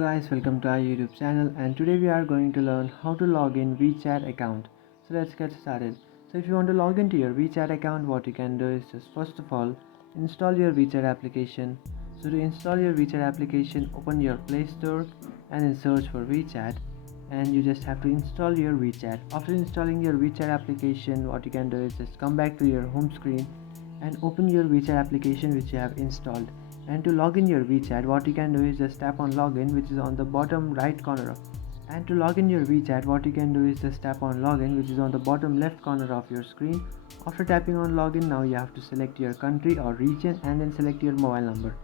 Guys, welcome to our YouTube channel, and today we are going to learn how to log in WeChat account. So let's get started. So if you want to log into your WeChat account, what you can do is just first of all install your WeChat application. So to install your WeChat application, open your Play Store and then search for WeChat, and you just have to install your WeChat. After installing your WeChat application, what you can do is just come back to your home screen and open your WeChat application which you have installed. And to log in your WeChat, what you can do is just tap on login, which is on the bottom right corner. And to log in your WeChat, what you can do is just tap on login, which is on the bottom left corner of your screen. After tapping on login, now you have to select your country or region and then select your mobile number.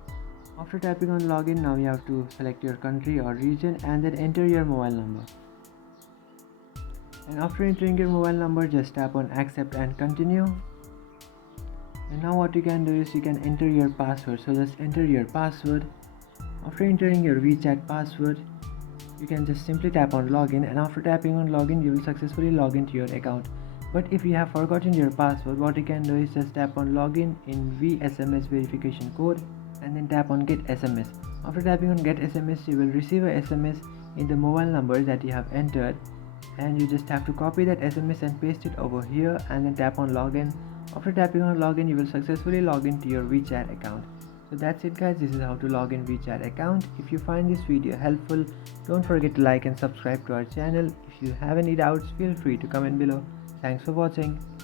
After tapping on login, now you have to select your country or region and then enter your mobile number. And after entering your mobile number, just tap on accept and continue. And now what you can do is you can enter your password. So just enter your password. After entering your WeChat password, you can just simply tap on login, and after tapping on login you will successfully log into your account. But if you have forgotten your password, what you can do is just tap on login in SMS verification code and then tap on get SMS. After tapping on get SMS, you will receive a SMS in the mobile number that you have entered, and you just have to copy that SMS and paste it over here and then tap on login. After tapping on login, you will successfully log into your WeChat account. So that's it guys, this is how to log in WeChat account. If you find this video helpful, don't forget to like and subscribe to our channel. If you have any doubts, feel free to comment below. Thanks for watching.